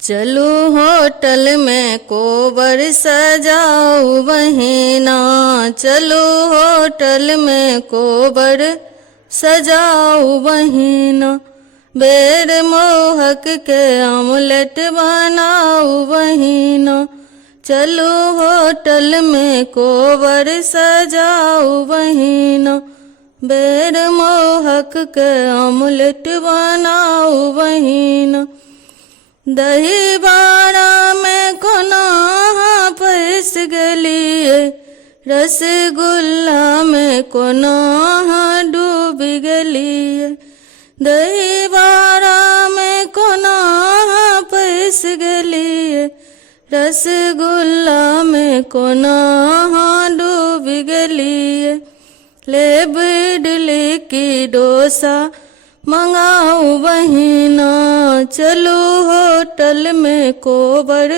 चलो होटल में कोबर सजाओ बहिना, चलो होटल में कोबर सजाओ बहिना। बेर मोहक के ऑमलेट बनाओ बहिना, चलो होटल में कोबर सजाओ बहिना। बेर मोहक के ऑमलेट बनाओ बहिना। दही बाड़ा में कोना पैस गलिए, रसगुल्ला में कोना डूब गलिए। दही बाड़ा में कोना पैस गलिए, रसगुल्ला में कोना डूब गलिए। लेब इडली की डोसा मंगाओ बहिना, चलो होटल में कोबर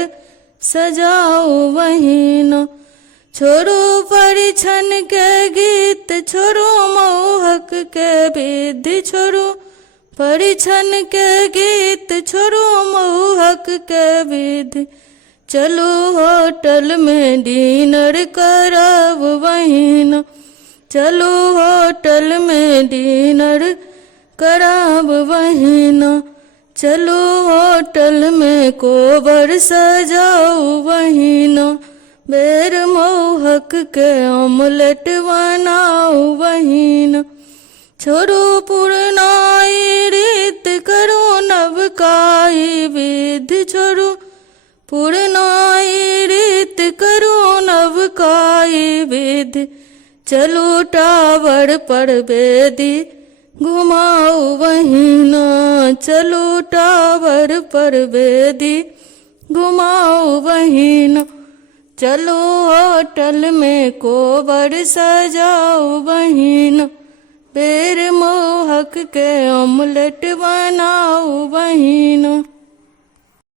सजाओ बहिना। छोड़ो परिछन के गीत, छोड़ो मोहक के विधि, छोड़ो परिछन के गीत, छोड़ो मोहक के विधि। चलो होटल में डिनर करब बहिना, चलो होटल में डिनर कराब बहिना। चलो होटल में कोबर सजाओ बहिना, बेर मोहक के ऑमलेट बनाओ बहिना। छोड़ो पुरनाई रीत, करो नवकाई विधि, छोड़ो पुरनाई रीत, करो नवकाई विधि। चलो टावर पर बेदी घुमाओ बहिना, चलो टावर पर बेदी घुमाओ बहिना। चलो होटल में कोबर सजाओ बहिना, बेर मोहक के ऑमलेट बनाओ बहिना।